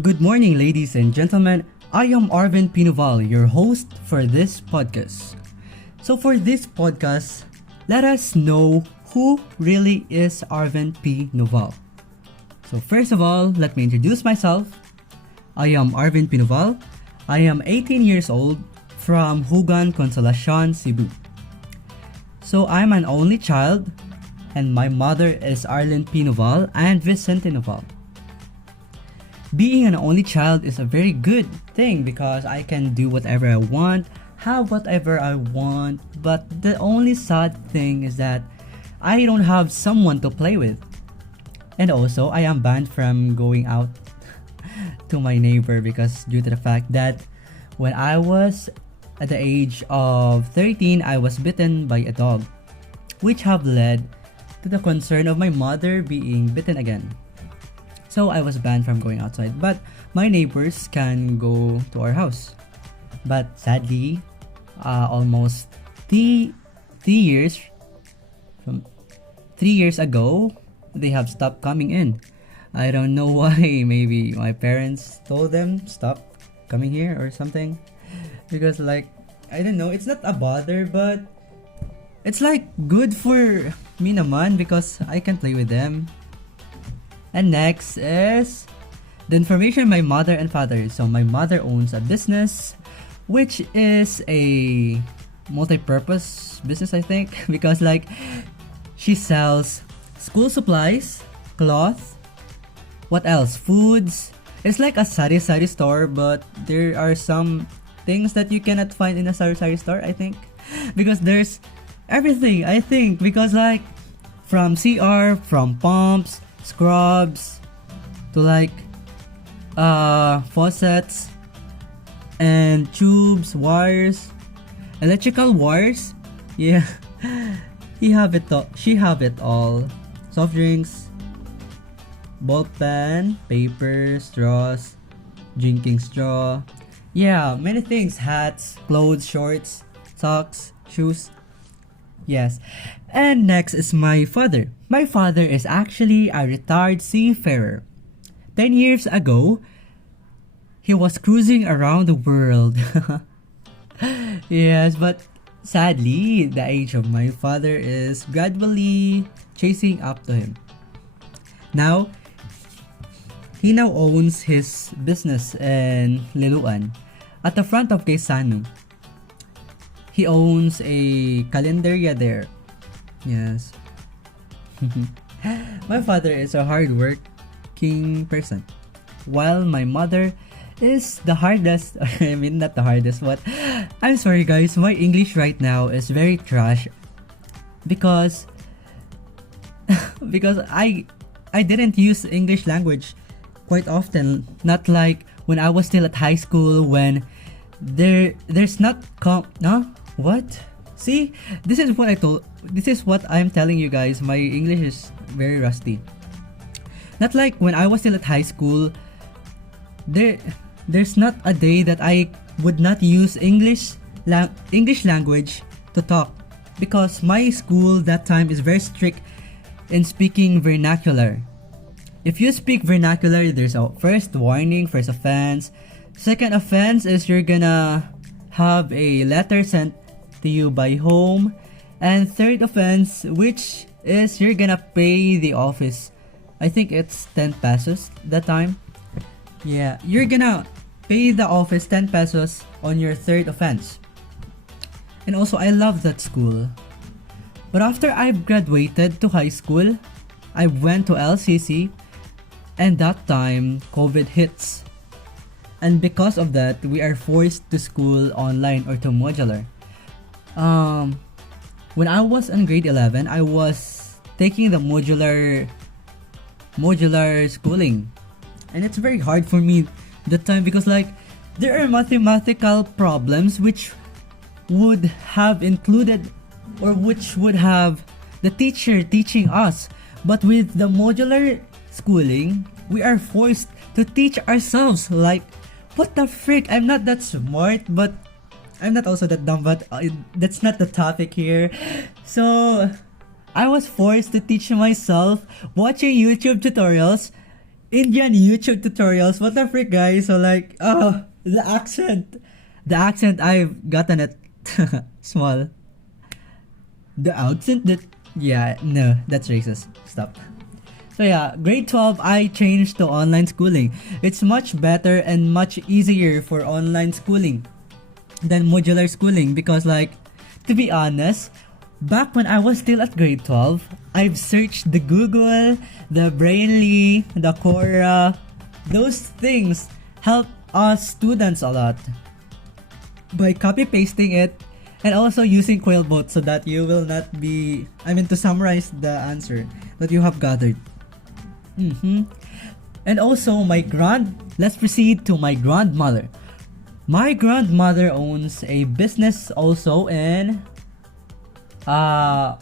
Good morning, ladies and gentlemen. I am Arvin Pinoval, your host for this podcast. So, for this podcast, let us know who really is Arvin P. Noval. So, first of all, let me introduce myself. I am Arvin Pinoval. I am 18 years old from Hugan, Consolacion, Cebu. So, I'm an only child, and my mother is Arlen P. Noval and Vicente Noval. Being an only child is a very good thing because I can do whatever I want, have whatever I want, but the only sad thing is that I don't have someone to play with. And also, I am banned from going out to my neighbor because due to the fact that when I was at the age of 13, I was bitten by a dog, which have led to the concern of my mother being bitten again. So I was banned from going outside, but my neighbors can go to our house. But sadly, almost three years from 3 years ago, they have stopped coming in. I don't know why. Maybe my parents told them stop coming here or something. Because I don't know. It's not a bother, but it's good for me naman because I can play with them. And next is the information of my mother and father. So my mother owns a business, which is a multi-purpose business, I think, because she sells school supplies, cloth, what else? Foods. It's like a sari-sari store, but there are some things that you cannot find in a sari-sari store, I think, because there's everything, I think, because from CR, from pumps, scrubs to faucets and tubes, wires, electrical wires. Yeah, he have it all. She have it all. Soft drinks, ball pen, paper, straws, drinking straw. Yeah, many things. Hats, clothes, shorts, socks, shoes. Yes. And next is my father. My father is actually a retired seafarer. 10 years ago, he was cruising around the world. Yes, but sadly, the age of my father is gradually chasing up to him. Now, he now owns his business in Liloan at the front of Quezano. He owns a calendaria there. Yes. My father is a hardworking person, while my mother is the hardest. I mean, not the hardest, but I'm sorry, guys. My English right now is very trash because I didn't use English language quite often. Not like when I was still at high school when there's not no. What? See, this is what I'm telling you guys. My English is very rusty. Not like when I was still at high school. There's not a day that I would not use English language to talk because my school that time is very strict in speaking vernacular. If you speak vernacular, there's a first warning, first offense. Second offense is you're gonna have a letter sent to you by home. And third offense, which is you're gonna pay the office. I think it's 10 pesos that time. Yeah, you're gonna pay the office 10 pesos on your third offense. And also, I love that school. But after I graduated to high school, I went to LCC, and that time, COVID hits. And because of that, we are forced to school online or to modular. When I was in grade 11, I was taking the modular schooling. And it's very hard for me that time because there are mathematical problems which would have included or which would have the teacher teaching us. But with the modular schooling, we are forced to teach ourselves. What the frick? I'm not that smart, but I'm not also that dumb, but that's not the topic here. So, I was forced to teach myself watching YouTube tutorials Indian YouTube tutorials. What the frick, guys? So like, oh, the accent I've gotten it small. The accent that, yeah, no, that's racist. Stop. So yeah, grade 12 I changed to online schooling. It's much better and much easier for online schooling than modular schooling because like, to be honest, back when I was still at grade 12, I've searched the Google, the Brainly, the Quora. Those things help us students a lot by copy pasting it and also using Quailbot so that you will not be, I mean, to summarize the answer that you have gathered. And also let's proceed to my grandmother. My grandmother owns a business also in I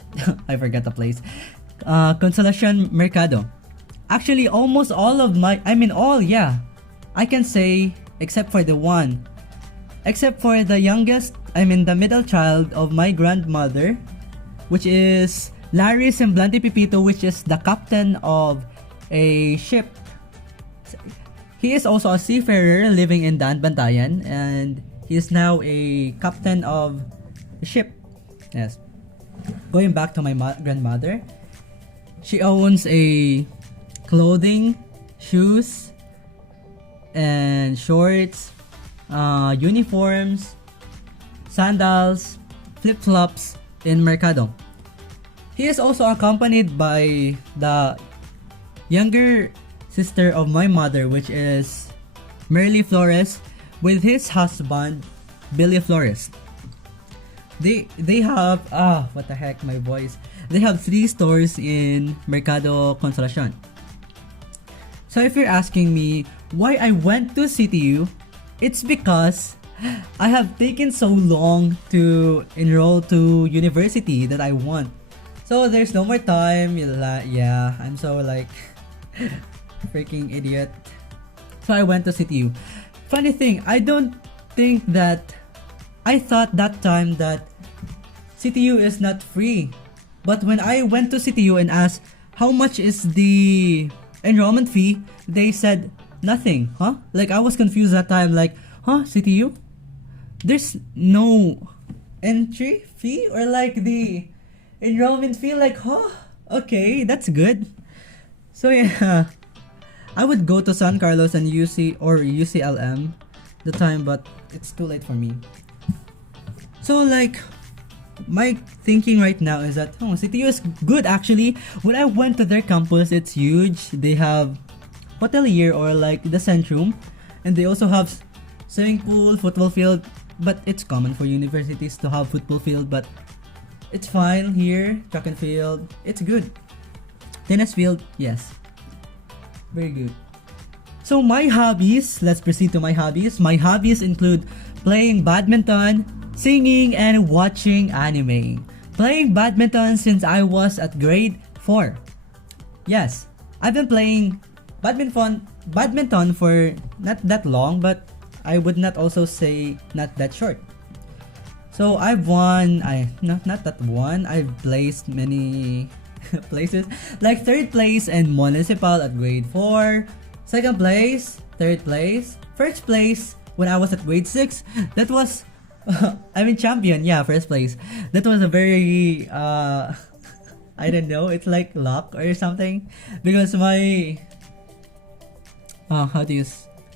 forgot the place. Consolacion Mercado. Actually, almost all of my, I mean all, yeah. I can say except for the one. Except for the youngest, I mean the middle child of my grandmother, which is Larry Semblante Pipito, which is the captain of a ship. He is also a seafarer living in Daan Bantayan, and he is now a captain of a ship. Yes. Going back to my grandmother, she owns a clothing, shoes, and shorts, uniforms, sandals, flip-flops in Mercado. He is also accompanied by the younger sister of my mother, which is Merly Flores, with his husband Billy Flores. They have what the heck, my voice. They have 3 stores in Mercado Consolacion. So if you're asking me why I went to CTU, it's because I have taken so long to enroll to university that I want. So there's no more time. Yeah, I'm so like freaking idiot. So I went to CTU. Funny thing, I don't think that I thought that time that CTU is not free. But when I went to CTU and asked how much is the enrollment fee, they said nothing. Huh? Like I was confused that time, like, huh, CTU? There's no entry fee or like the enrollment fee, like, huh? Okay, that's good. So yeah, I would go to San Carlos and UC or UCLM the time, but it's too late for me. So like, my thinking right now is that CTU is good actually. When I went to their campus, it's huge. They have hotelier or like the Centrum, and they also have swimming pool, football field. But it's common for universities to have football field, but it's fine here. Track and field, it's good. Tennis field, yes, very good. So my hobbies, let's proceed to my hobbies. My hobbies include playing badminton, singing, and watching anime. Playing badminton since I was at grade 4. Yes, I've been playing badminton for not that long, but I would not also say not that short. So I've won, not that one, I've placed many places. Like 3rd place in municipal at grade 4, 2nd place, 3rd place, 1st place when I was at grade 6. That was I mean champion, yeah, 1st place. That was a very I don't know, it's like luck or something, because my how do you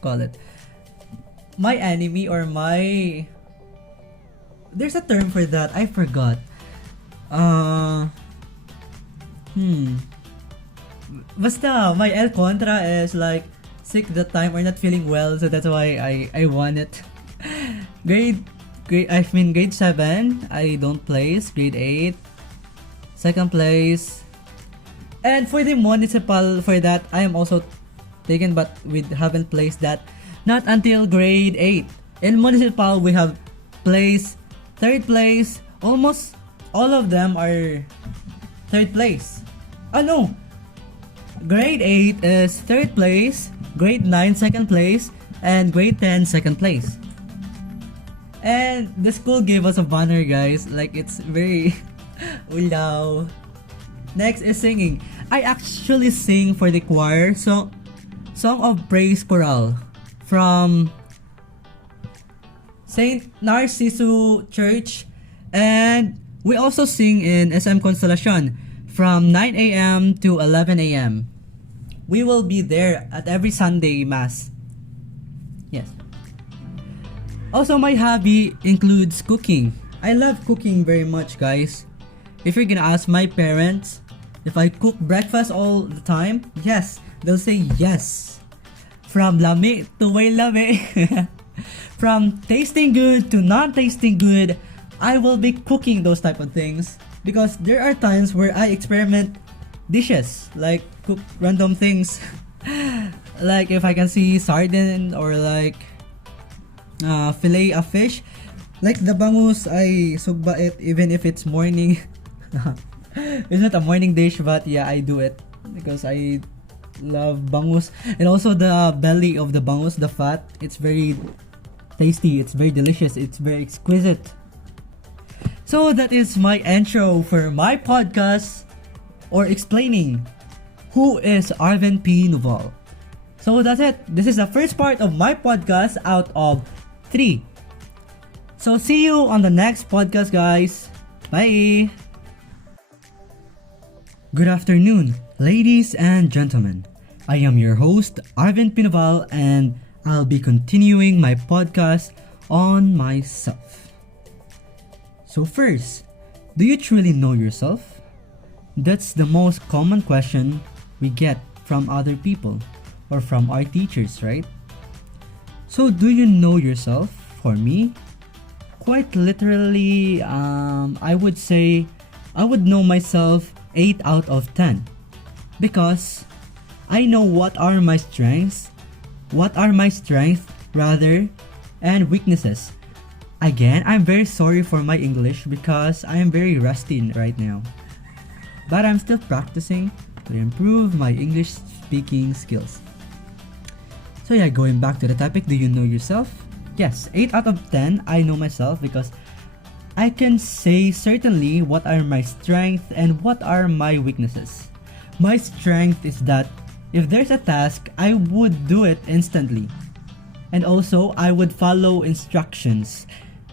call it? My enemy or my, there's a term for that, I forgot. Basta, my El Contra is like sick that time or not feeling well, so that's why I won it. grade 7, I don't place. Grade 8, 2nd place. And for the municipal, for that, I am also taken, but we haven't placed that. Not until grade 8. In municipal, we have placed 3rd place. Almost all of them are 3rd place. Oh no! Grade 8 is 3rd place, grade 9 2nd place, and grade 10 2nd place. And the school gave us a banner, guys. Like, it's very ulaw. Next is singing. I actually sing for the choir, so Song of Praise Choral from Saint Narciso Church, and we also sing in SM Constellation from 9 a.m. to 11 a.m. We will be there at every Sunday Mass. Yes. Also, my hobby includes cooking. I love cooking very much, guys. If you're gonna ask my parents if I cook breakfast all the time, yes, they'll say yes. From lami to way lami. From tasting good to not tasting good, I will be cooking those type of things because there are times where I experiment dishes, like cook random things. Like if I can see sardine or like fillet of fish, like the bangus, I sugba it even if it's morning. It's not a morning dish, but yeah, I do it because I love bangus. And also the belly of the bangus, the fat, it's very tasty, it's very delicious, it's very exquisite. So that is my intro for my podcast, or explaining who is Arvin P. Noval. So that's it. This is the first part of my podcast out of 3. So see you on the next podcast, guys. Bye. Good afternoon, ladies and gentlemen. I am your host, Arvin Pinoval, and I'll be continuing my podcast on myself. So first, do you truly know yourself? That's the most common question we get from other people or from our teachers, right? So do you know yourself? For me, quite literally, I would say I would know myself 8 out of 10 because I know what are my strengths rather, and weaknesses. Again, I'm very sorry for my English because I am very rusty right now, but I'm still practicing to improve my English speaking skills. So yeah, going back to the topic, do you know yourself? Yes, 8 out of 10 I know myself because I can say certainly what are my strengths and what are my weaknesses. My strength is that if there's a task, I would do it instantly. And also, I would follow instructions.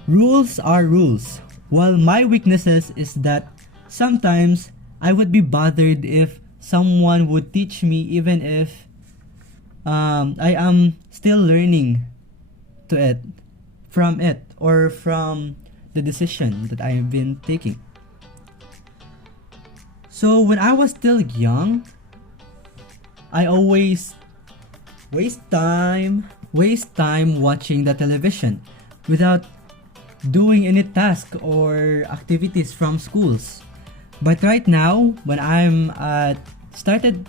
Rules are rules. While my weaknesses is that sometimes I would be bothered if someone would teach me even if I am still learning from it or from the decision that I have been taking. So when I was still young, I always waste time watching the television without doing any task or activities from schools. But right now, when I'm started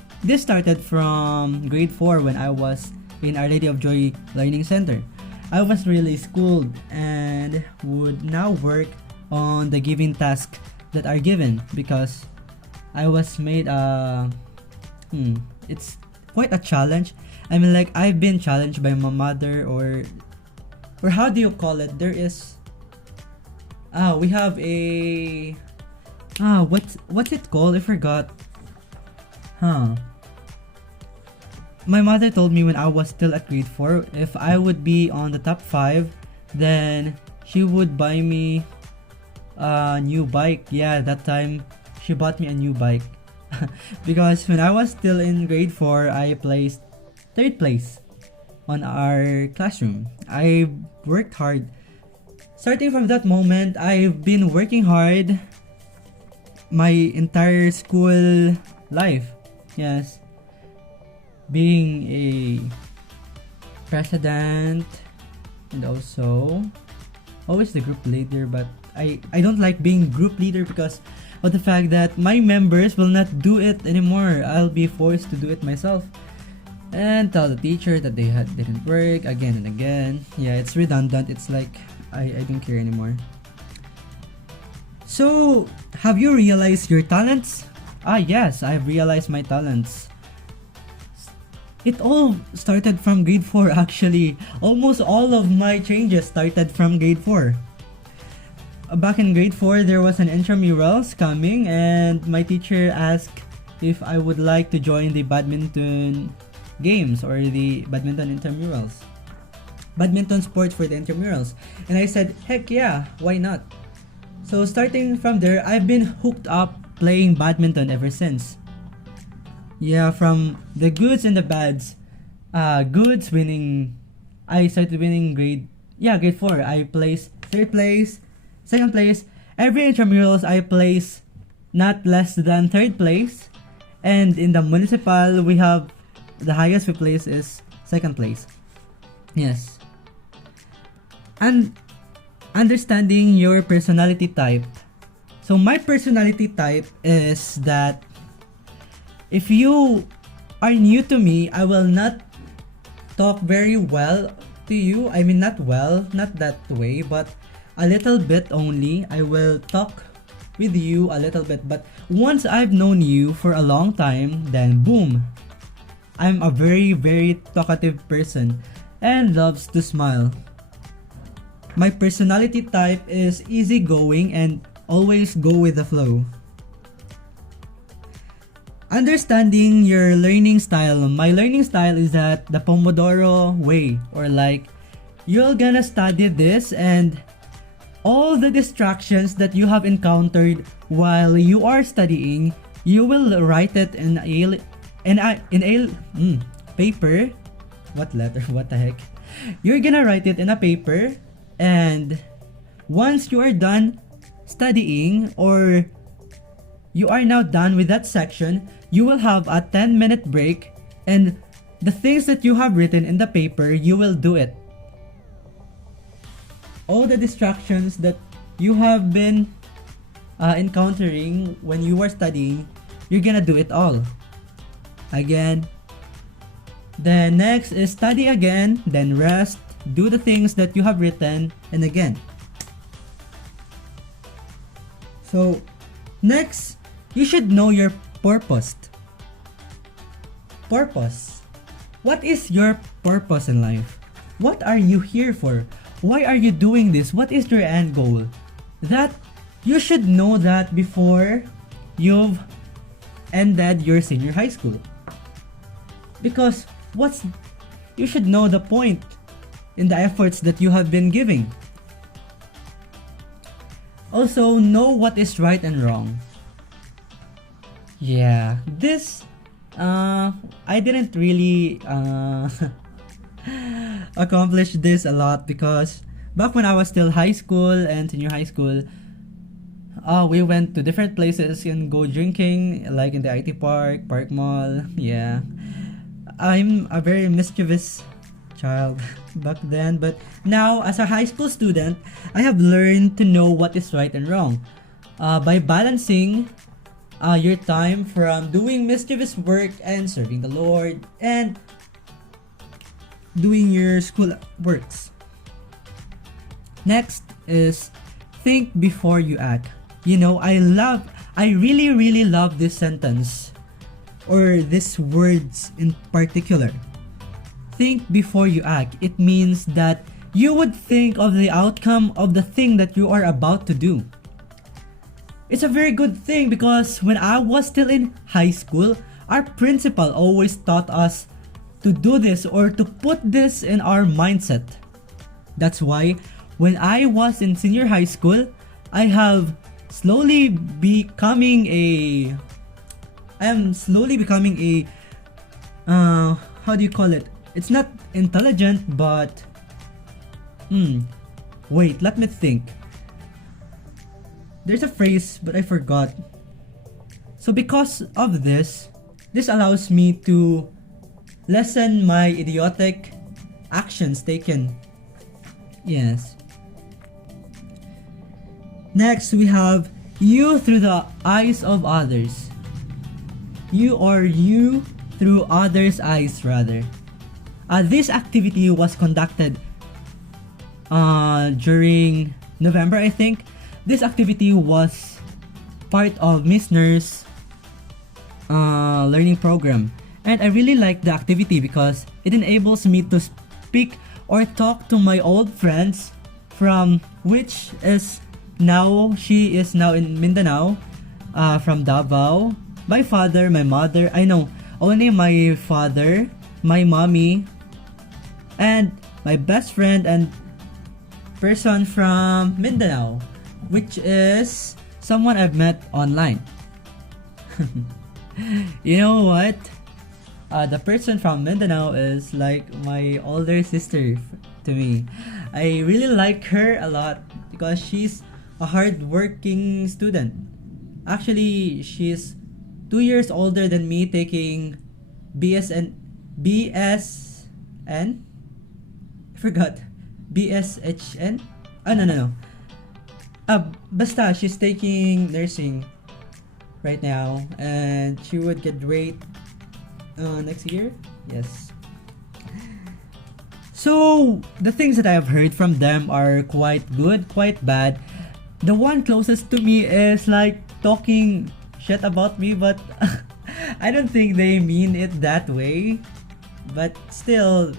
from grade 4 when I was in Our Lady of Joy Learning Center. I was really schooled and would now work on the given task that are given because I was made it's quite a challenge. I mean, like, I've been challenged by my mother or how do you call it? There is we have a what's it called? I forgot. My mother told me when I was still at grade 4, if I would be on the top 5, then she would buy me a new bike. Yeah, that time she bought me a new bike. Because when I was still in grade 4, I placed 3rd place on our classroom. I worked hard. Starting from that moment, I've been working hard my entire school life. Yes. Being a president and also always the group leader, but I don't like being group leader because of the fact that my members will not do it anymore. I'll be forced to do it myself and tell the teacher that they didn't work again and again. Yeah, it's redundant. It's like I don't care anymore. So, have you realized your talents? Yes, I've realized my talents. It all started from grade 4 actually. Almost all of my changes started from grade 4. Back in grade 4, there was an intramurals coming and my teacher asked if I would like to join the badminton games or the badminton intramurals. Badminton sport for the intramurals. And I said, heck yeah, why not? So starting from there, I've been hooked up playing badminton ever since. Yeah, from the goods and the bads. Goods winning, I started winning grade 4. I placed 3rd place, 2nd place. Every intramurals I place not less than 3rd place. And in the municipal, we have the highest we place is 2nd place. Yes. And understanding your personality type. So my personality type is that if you are new to me, I will not talk very well to you. I mean, not well, not that way, but a little bit only. I will talk with you a little bit, but once I've known you for a long time, then boom, I'm a very, very talkative person and loves to smile. My personality type is easygoing and always go with the flow. Understanding your learning style. My learning style is that the Pomodoro way, or like you're gonna study this and all the distractions that you have encountered while you are studying, you will write it in a paper. What letter? What the heck? You're gonna write it in a paper, and once you are done studying, or you are now done with that section, you will have a 10-minute break, and the things that you have written in the paper, you will do it. All the distractions that you have been encountering when you were studying, you're gonna do it all again. Then next is study again, then rest, do the things that you have written, and again. So next, you should know your purpose. Purpose. What is your purpose in life? What are you here for? Why are you doing this? What is your end goal? That you should know that before you've ended your senior high school. Because you should know the point in the efforts that you have been giving. Also, know what is right and wrong. Yeah, this I didn't really accomplish this a lot, because back when I was still high school and senior high school, we went to different places and go drinking, like in the IT park, Park Mall. Yeah, I'm a very mischievous child back then, but now as a high school student, I have learned to know what is right and wrong by balancing your time from doing mischievous work and serving the Lord and doing your school works. Next is think before you act. You know, I really love this sentence, or these words in particular. Think before you act. It means that you would think of the outcome of the thing that you are about to do. It's a very good thing, because when I was still in high school, our principal always taught us to do this or to put this in our mindset. That's why when I was in senior high school, I am slowly becoming a how do you call it? It's not intelligent, but wait, let me think. There's a phrase, but I forgot. So because of this allows me to lessen my idiotic actions taken. Yes. Next, we have you through the eyes of others. You through others' eyes, rather. This activity was conducted during November, I think. This activity was part of Miss Nurse learning program, and I really like the activity because it enables me to speak or talk to my old friends from which is now she is now in Mindanao, from Davao. My father, my mother, I know only my father my mommy, and my best friend and person from Mindanao, which is someone I've met online. You know what? The person from Mindanao is like my older sister to me. I really like her a lot because she's a hardworking student. Actually, she's 2 years older than me, taking BSN BSN. I forgot. BSHN. Oh, no. Basta she's taking nursing right now, and she would graduate next year. Yes. So the things that I have heard from them are quite good, quite bad. The one closest to me is like talking shit about me, but I don't think they mean it that way. But still,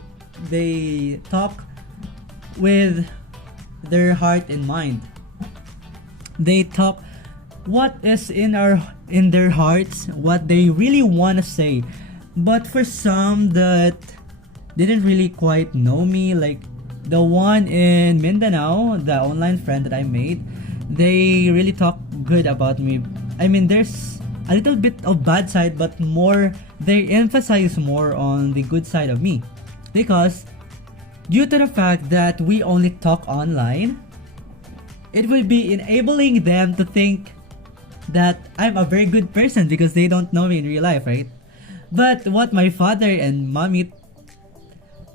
they talk with their heart and mind. They talk what is in their hearts, what they really want to say. But for some that didn't really quite know me, like the one in Mindanao, the online friend that I made, they really talk good about me. I mean, there's a little bit of bad side, but more they emphasize more on the good side of me, because due to the fact that we only talk online, it will be enabling them to think that I'm a very good person because they don't know me in real life, right? But what my father and mommy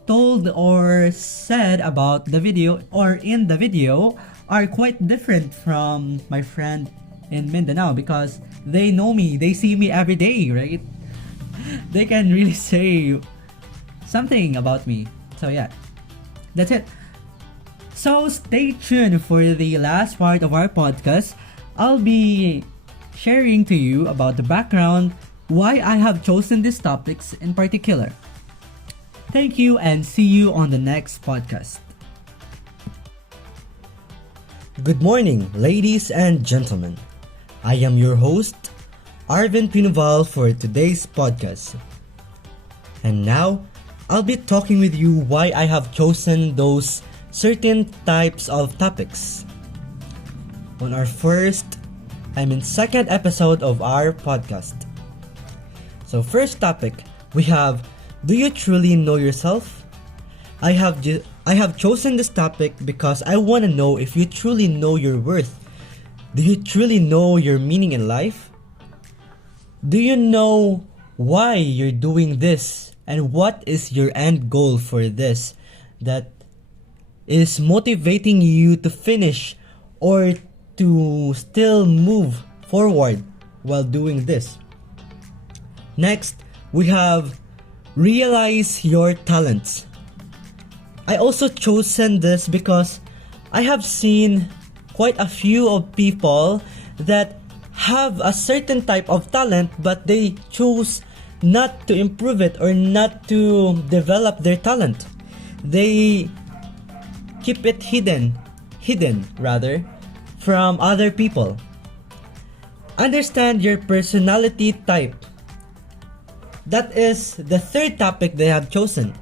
told or said about the video or in the video are quite different from my friend in Mindanao, because they know me, they see me every day, right? They can really say something about me. So yeah, that's it. So stay tuned for the last part of our podcast. I'll be sharing to you about the background, why I have chosen these topics in particular. Thank you and see you on the next podcast. Good morning, ladies and gentlemen. I am your host, Arvin Pinoval, for today's podcast. And now, I'll be talking with you why I have chosen those certain types of topics. On our second episode of our podcast. So first topic, we have, do you truly know yourself? I have chosen this topic because I want to know if you truly know your worth. Do you truly know your meaning in life? Do you know why you're doing this and what is your end goal for this that is motivating you to finish or to still move forward while doing this? Next, we have realize your talents. I also chosen this because I have seen quite a few of people that have a certain type of talent, but they choose not to improve it or not to develop their talent. They keep it hidden rather, from other people. Understand your personality type. That is the third topic they have chosen.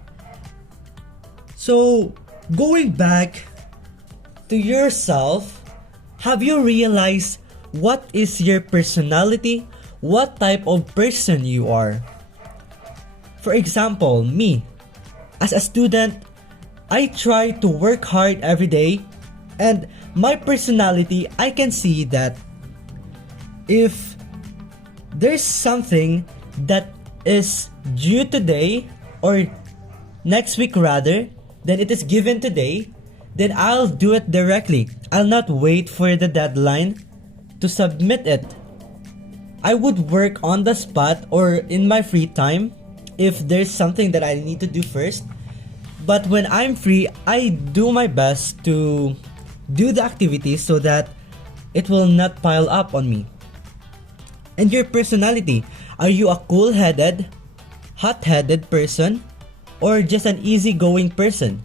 So, going back to yourself, have you realized what is your personality? What type of person you are? For example, me, as a student, I try to work hard every day, and my personality, I can see that if there's something that is due today or next week rather, then it is given today, then I'll do it directly. I'll not wait for the deadline to submit it. I would work on the spot or in my free time if there's something that I need to do first. But when I'm free, I do my best to do the activities so that it will not pile up on me. And your personality, are you a cool-headed, hot-headed person, or just an easygoing person?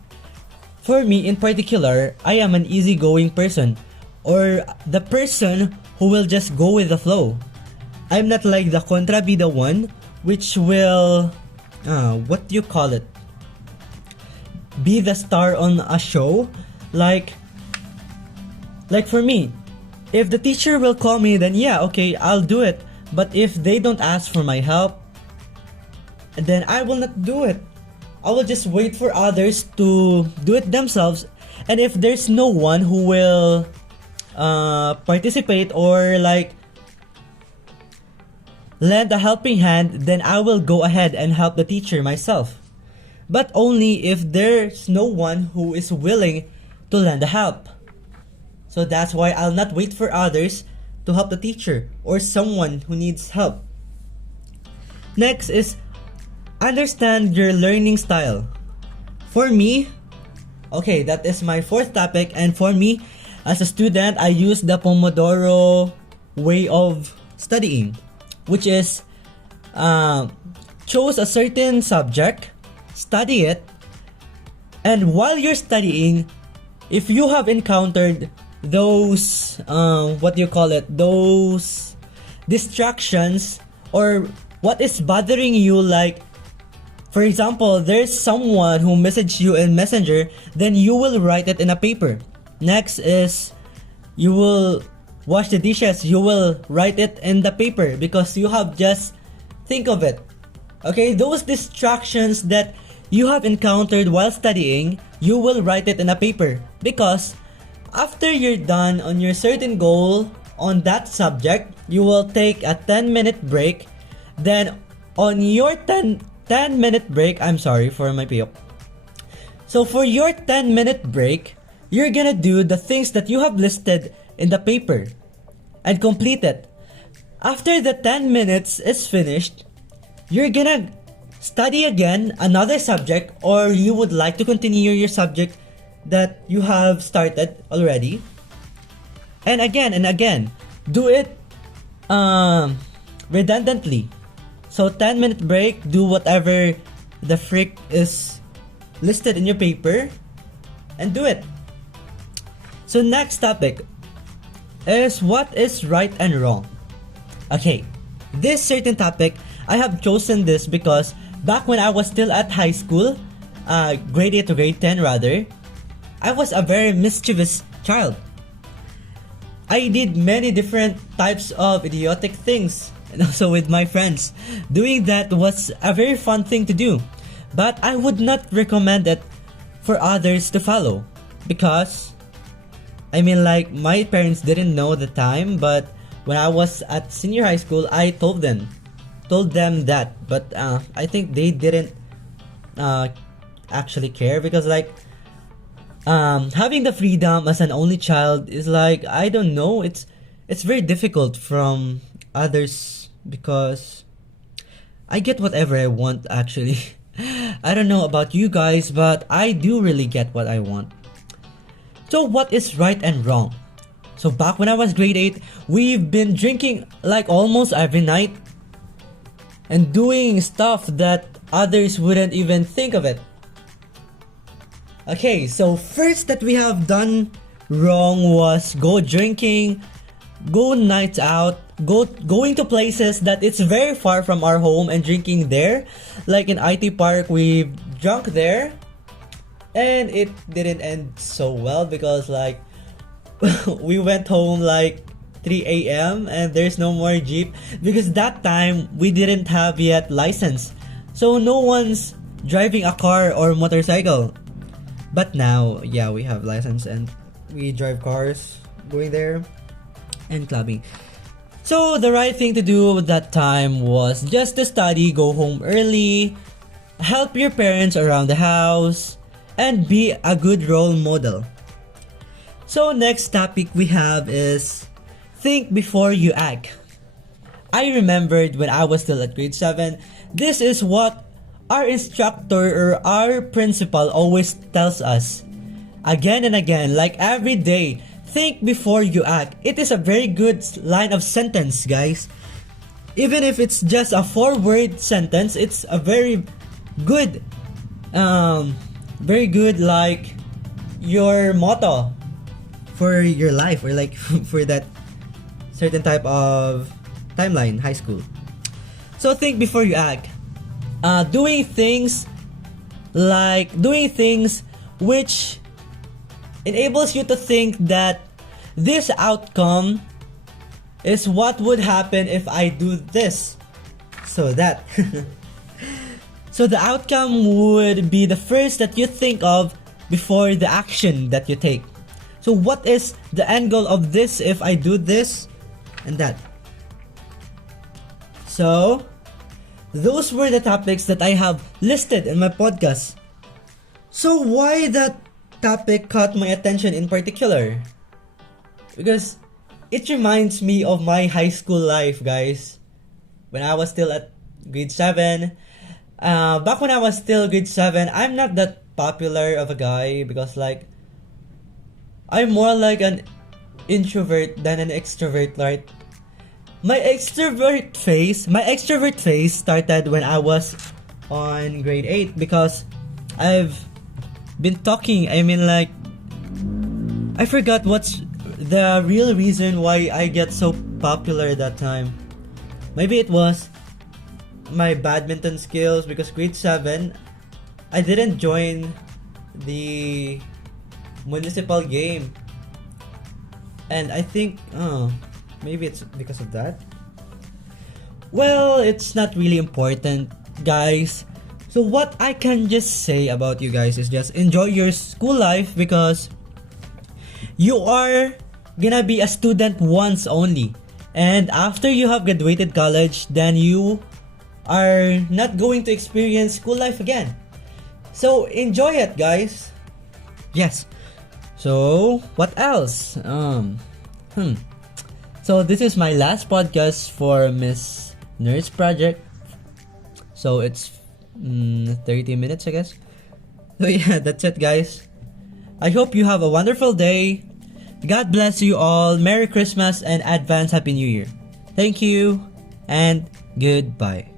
For me in particular, I am an easygoing person, or the person who will just go with the flow. I'm not like the kontrabida one, which will what do you call it? Be the star on a show. Like for me, if the teacher will call me, then yeah, okay, I'll do it. But if they don't ask for my help, then I will not do it. I will just wait for others to do it themselves. And if there's no one who will participate or like lend a helping hand, then I will go ahead and help the teacher myself. But only if there's no one who is willing to lend a help. So that's why I'll not wait for others to help the teacher or someone who needs help. Next is understand your learning style. For me, okay, that is my fourth topic, and for me, as a student, I use the Pomodoro way of studying, which is choose a certain subject, study it, and while you're studying, if you have encountered those those distractions or what is bothering you, like for example, there's someone who messaged you in Messenger, then you will write it in a paper. Next is you will wash the dishes, you will write it in the paper because you have just think of it. Okay, those distractions that you have encountered while studying, you will write it in a paper because after you're done on your certain goal on that subject, you will take a 10-minute break. Then on your 10-minute break, I'm sorry for my piyok. So for your 10-minute break, you're gonna do the things that you have listed in the paper and complete it. After the 10 minutes is finished, you're gonna study again another subject, or you would like to continue your subject that you have started already. And again, do it redundantly. So 10-minute break, do whatever the frick is listed in your paper and do it. So next topic is what is right and wrong. Okay, this certain topic, I have chosen this because back when I was still at high school, grade 8 to grade 10 rather, I was a very mischievous child. I did many different types of idiotic things, and also with my friends. Doing that was a very fun thing to do, but I would not recommend it for others to follow because, I mean, like, my parents didn't know the time, but when I was at senior high school, I told them that, but I think they didn't actually care because, like, having the freedom as an only child is like, I don't know, it's very difficult from others because I get whatever I want actually. I don't know about you guys, but I do really get what I want. So what is right and wrong? So back when I was grade 8, we've been drinking like almost every night and doing stuff that others wouldn't even think of it. Okay, so first that we have done wrong was go drinking, go nights out, going to places that it's very far from our home and drinking there. Like in IT Park, we drunk there. And it didn't end so well because like we went home like 3 a.m. and there's no more jeep because that time we didn't have yet license. So no one's driving a car or motorcycle. But now, yeah, we have license and we drive cars going there and clubbing. So the right thing to do at that time was just to study, go home early, help your parents around the house, and be a good role model. So next topic we have is think before you act. I remembered when I was still at grade 7, this is what our instructor or our principal always tells us. Again and again, like every day, think before you act. It is a very good line of sentence, guys. Even if it's just a 4-word sentence, it's a very good like your motto for your life or like for that certain type of timeline, high school. So think before you act. doing things which enables you to think that this outcome is what would happen if I do this. So that so the outcome would be the first that you think of before the action that you take. So what is the end goal of this if I do this and that? So those were the topics that I have listed in my podcast. So why that topic caught my attention in particular? Because it reminds me of my high school life, guys. When I was still at grade 7. Back when I was still grade 7, I'm not that popular of a guy because like I'm more like an introvert than an extrovert, right? My extrovert phase started when I was on grade 8 because I've been talking. I mean, like, I forgot what's the real reason why I get so popular that time. Maybe it was my badminton skills because grade 7 I didn't join the municipal game. And I think maybe it's because of that. Well, it's not really important, guys. So what I can just say about you guys is just enjoy your school life because you are gonna be a student once only. And after you have graduated college, then you are not going to experience school life again. So enjoy it, guys. Yes. So what else? So this is my last podcast for Miss Nurse Project. So it's 30 minutes, I guess. So yeah, that's it, guys. I hope you have a wonderful day. God bless you all. Merry Christmas and advance Happy New Year. Thank you and goodbye.